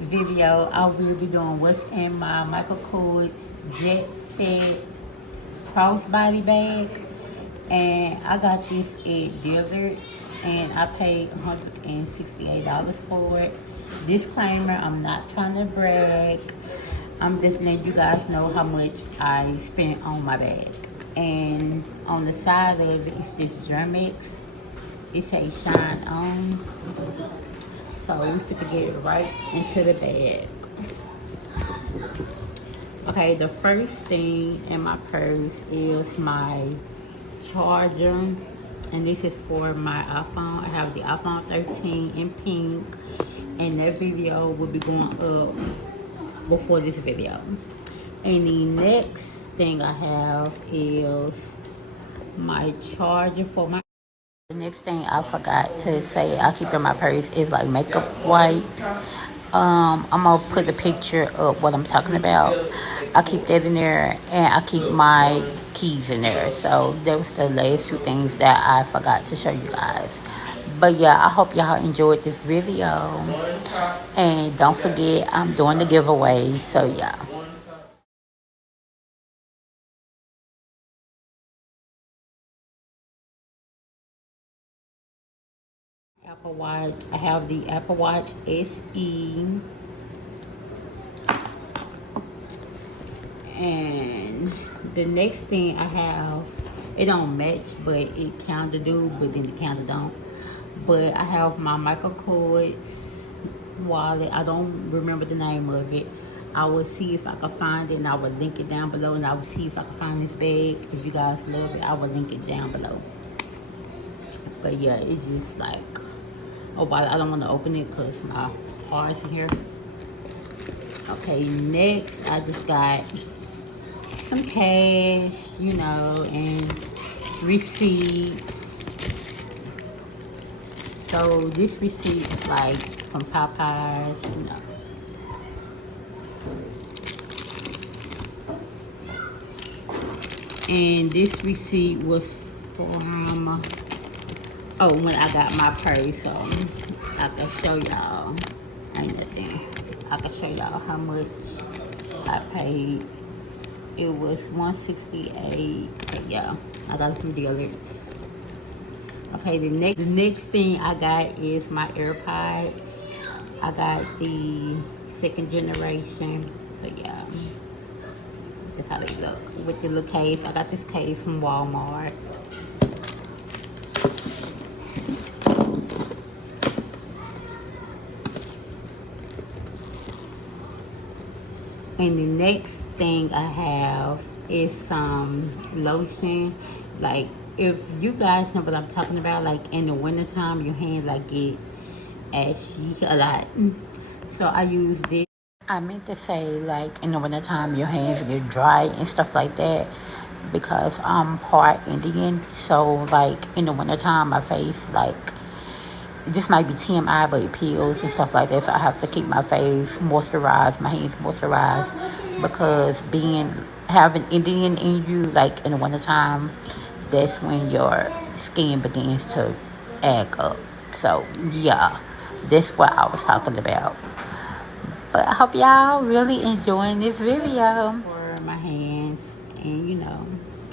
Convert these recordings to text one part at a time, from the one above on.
video, I will be doing what's in my Michael Kors Jet Set Crossbody bag. And I got this at Dillard's and I paid $168 for it. Disclaimer, I'm not trying to brag. I'm just letting you guys know how much I spent on my bag. And on the side of it is this Germix. It says shine on. So we fit to get right into the bag. Okay, the first thing in my purse is my charger, and this is for my iPhone. I have the iPhone 13 in pink, and that video will be going up before this video. And the next thing I have is my charger for my. The next thing I forgot to say I keep in my purse is like makeup wipes. I'm gonna put the picture of what I'm talking about. I keep that in there, and I keep my keys in there. So that was the last two things that I forgot to show you guys. But yeah, I hope y'all enjoyed this video, and don't forget I'm doing the giveaway. So yeah. Apple Watch. I have the Apple Watch SE. And the next thing I have, it don't match, but it kinda do, but then it kinda don't. But I have my Michael Kors wallet. I don't remember the name of it. I will see if I can find it, and I will link it down below. And I will see if I can find this bag. If you guys love it, I will link it down below. But yeah, it's just like a wallet. I don't want to open it because my cards in here. Okay, next I just got some cash, you know, and receipts. So this receipt is like from Popeyes, you know. And this receipt was from, oh, when I got my purse. So I can show y'all, ain't nothing. I can show y'all how much I paid. It was $168. So yeah, I got it from Dillard's. Okay, the next thing I got is my AirPods. I got the second generation. So yeah, that's how they look with the little case. I got this case from Walmart. And the next thing I have is some lotion. Like, if you guys know what I'm talking about, like in the wintertime, your hands like get ashy a lot. So I use this. I meant to say like in the wintertime, your hands get dry and stuff like that, because I'm part Indian. So like in the wintertime, my face like, this might be TMI, but it peels and stuff like that. So I have to keep my face moisturized, my hands moisturized, because having Indian in you, like in the wintertime, that's when your skin begins to act up. So yeah, that's what I was talking about. But I hope y'all really enjoying this video for my hands, and you know,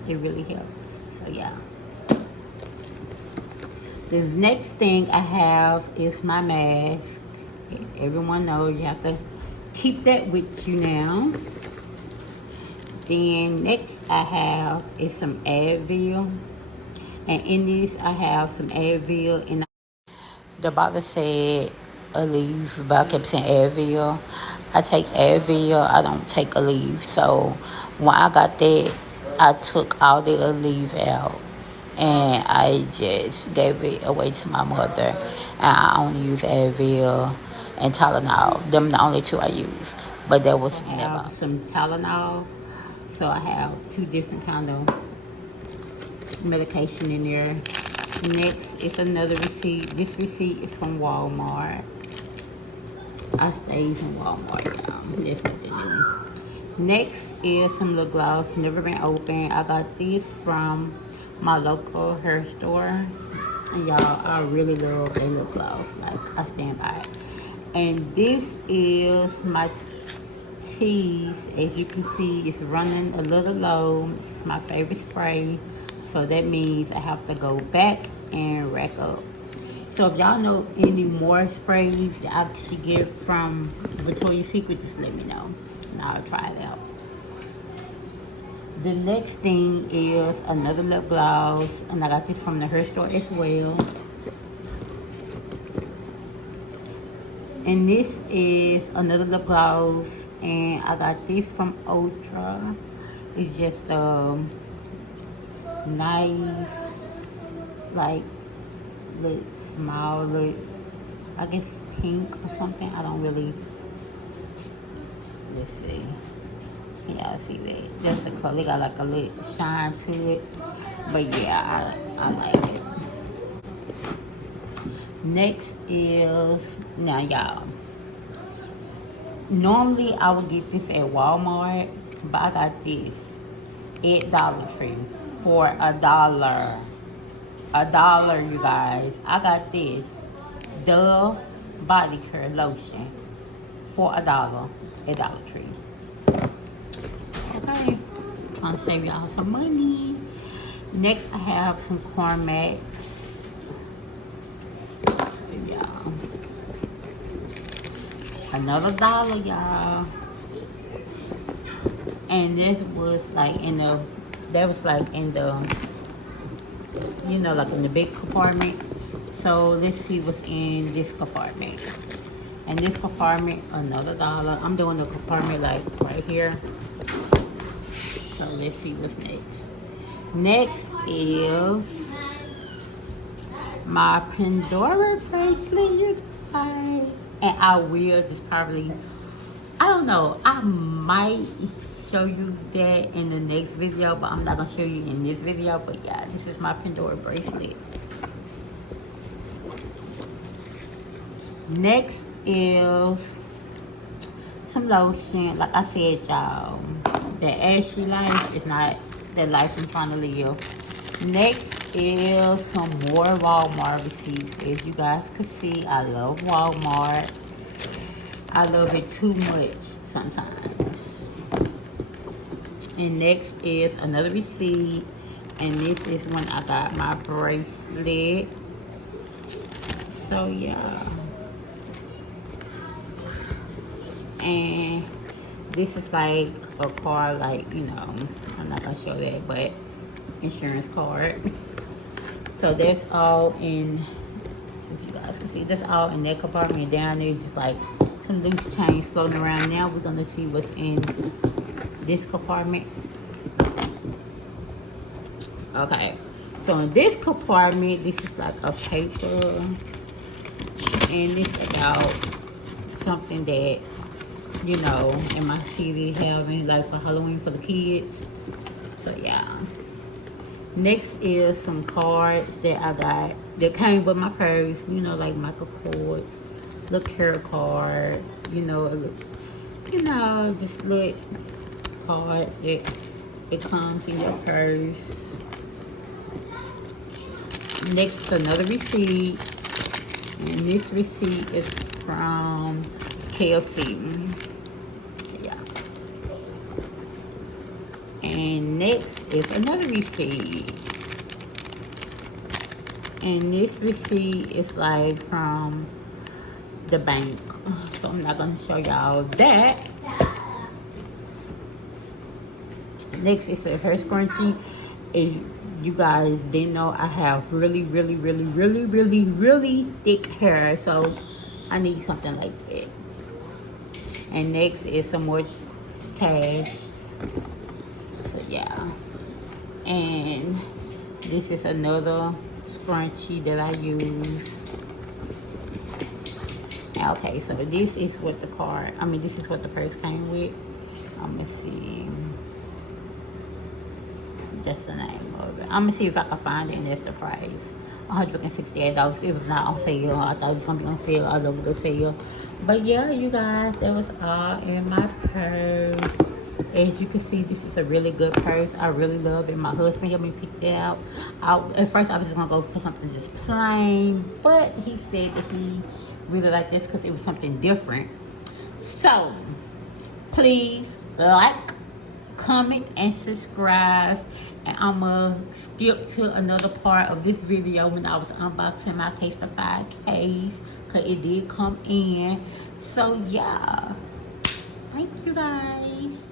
it really helps. So yeah. The next thing I have is my mask. Everyone knows you have to keep that with you now. Then next I have is some Advil. And in this I have some Advil. And the bottle said Aleve, but I kept saying Advil. I take Advil, I don't take Aleve. So when I got that, I took all the Aleve out, and I just gave it away to my mother. And I only use Advil and Tylenol. Them the only two I use. But that was in that bottle. Some Tylenol. So I have two different kind of medication in there. Next is another receipt. This receipt is from Walmart. I stays in Walmart, y'all. That's what they do. Next is some lip gloss. Never been opened. I got these from my local hair store. And y'all, I really love a lip gloss. Like, I stand by it. And this is my teas. As you can see, it's running a little low. This is my favorite spray, so that means I have to go back and rack up. So if y'all know any more sprays that I should get from Victoria's Secret, just let me know and I'll try it out. The next thing is another lip gloss, and I got this from the hair store as well. And this is another lip gloss, and I got this from Ultra. It's just nice, like, lip, small lip, I guess pink or something. I don't really, let's see. Y'all see that? That's the color. It got like a little shine to it. But yeah, I like it. Next is, now y'all, normally I would get this at Walmart, but I got this at Dollar Tree for $1. $1, you guys. I got this Dove body care lotion for $1 at Dollar Tree. Okay, trying to save y'all some money. Next, I have some Cormax. Y'all, another $1, y'all. And this was like in the, that was like in the, you know, like in the big compartment. So let's see what's in this compartment. And this compartment, another $1. I'm doing the compartment like right here. So let's see what's next. Next is my Pandora bracelet, you guys. And I will just probably, I don't know, I might show you that in the next video, but I'm not gonna show you in this video. But yeah, this is my Pandora bracelet. Next is some lotion. Like I said, y'all, the Ashley Life is not the life I'm trying to live. Next is some more Walmart receipts. As you guys can see, I love Walmart. I love it too much sometimes. And next is another receipt, and this is when I got my bracelet. So yeah. And this is like a card, like, you know, I'm not gonna show that, but insurance card. So that's all in, if you guys can see, that's all in that compartment. Down there just like some loose change floating around. Now we're gonna see what's in this compartment. Okay, so in this compartment, this is like a paper, and this about something that, you know, in my city having like for Halloween for the kids. So yeah. Next is some cards that I got that came with my purse, you know, like Michael Kors, look care card, you know, just look cards that it comes in your purse. Next is another receipt, and this receipt is from KFC. Yeah. And next is another receipt, and this receipt is like from the bank, so I'm not gonna show y'all that. Next is a hair scrunchie. If you guys didn't know, I have really thick hair, so I need something like that. And next is some more cash. So yeah. And this is another scrunchie that I use. Okay, so this is what the card, this is what the purse came with. I'm gonna see. That's the name of it. I'm gonna see if I can find it, and that's the price. $168. It was not on sale. I thought it was gonna be on sale all over the sale. But yeah, you guys, that was all in my purse. As you can see, this is a really good purse. I really love it. My husband helped me pick it out. At first I was just gonna go for something just plain, but he said that he really like this because it was something different. So please like, comment, and subscribe. And I'm gonna skip to another part of this video when I was unboxing my Casetify case, because it did come in. So yeah, thank you guys.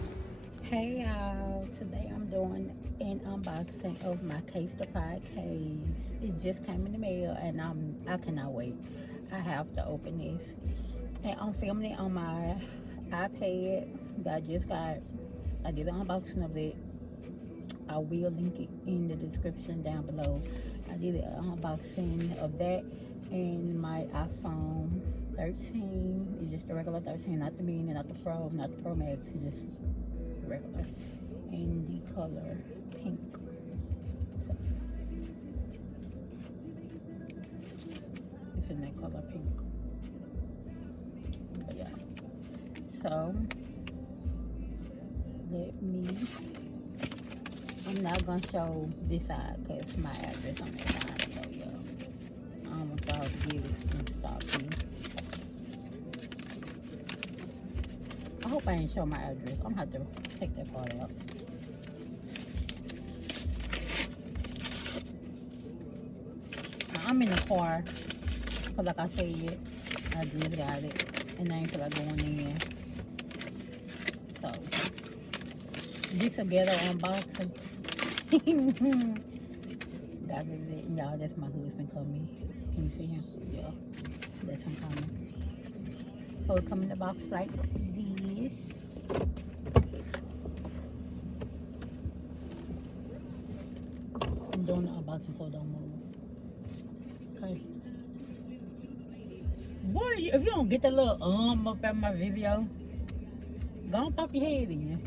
Hey y'all, today I'm doing an unboxing of my Casetify case. It just came in the mail and I cannot wait. I have to open this. And I'm filming it on my iPad that I just got. I did an unboxing of it. I will link it in the description down below. I did an unboxing of that and my iPhone 13. It's just a regular 13, not the mini, not the Pro, not the Pro Max. It's just regular. And the color pink. So, it's in that color pink. But yeah. So, I'm not gonna show this side because my address on that side. So yeah, I don't want y'all to get it and stop me. I hope I ain't show my address. I'm gonna have to take that part out. I'm in the car because like I said, I just got it and I ain't feel like going in. So this a ghetto unboxing. That is it, y'all. That's my husband coming. Can you see him? Yeah, that's him coming. So it come in the box like this. I'm doing the unboxing so don't move. Okay. Boy, if you don't get that little up at my video, don't pop your head in.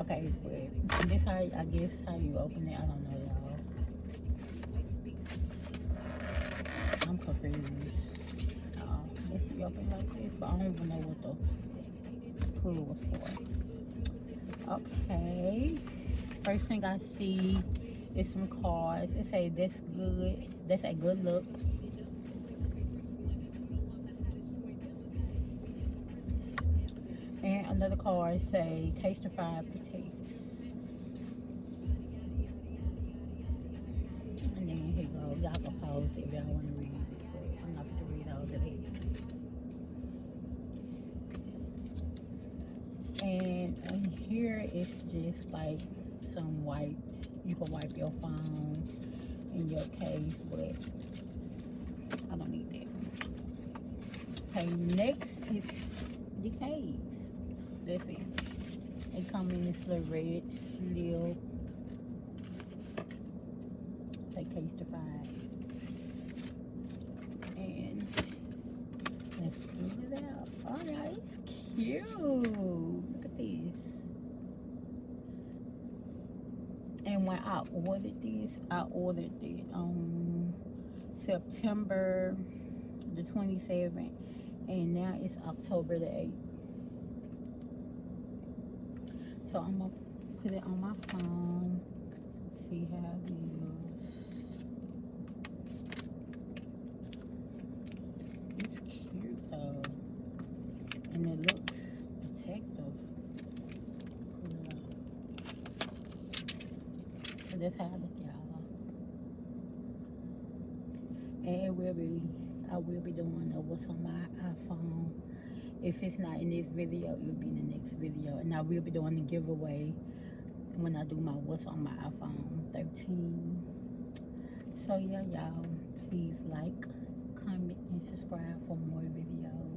Okay, but this how I guess how you open it. I don't know, y'all. I'm confused. I guess you open like this, but I don't even know what the hood was for. Okay. First thing I see is some cards. It say that's good. That's a good look. And another card say Casetify protects. And then here you go. Y'all can pause it if y'all want to read it. But I'm not going to read all of it. And here it's just like some wipes. You can wipe your phone in your case, but I don't need that. Okay, next is the case. That's it. It come in this little red slip. Say Casetify. And let's pull it out. Alright, it's cute. Look at this. And when I ordered this, I ordered it on September the 27th. And now it's October the 8th. So I'm gonna put it on my phone, see how it is. It's cute though, and it looks protective. So that's how I look, y'all. And I will be doing what's on my iPhone. If it's not in this video, it will be in the next video. And I will be doing the giveaway when I do my what's on my iPhone 13. So yeah, y'all, please like, comment, and subscribe for more videos.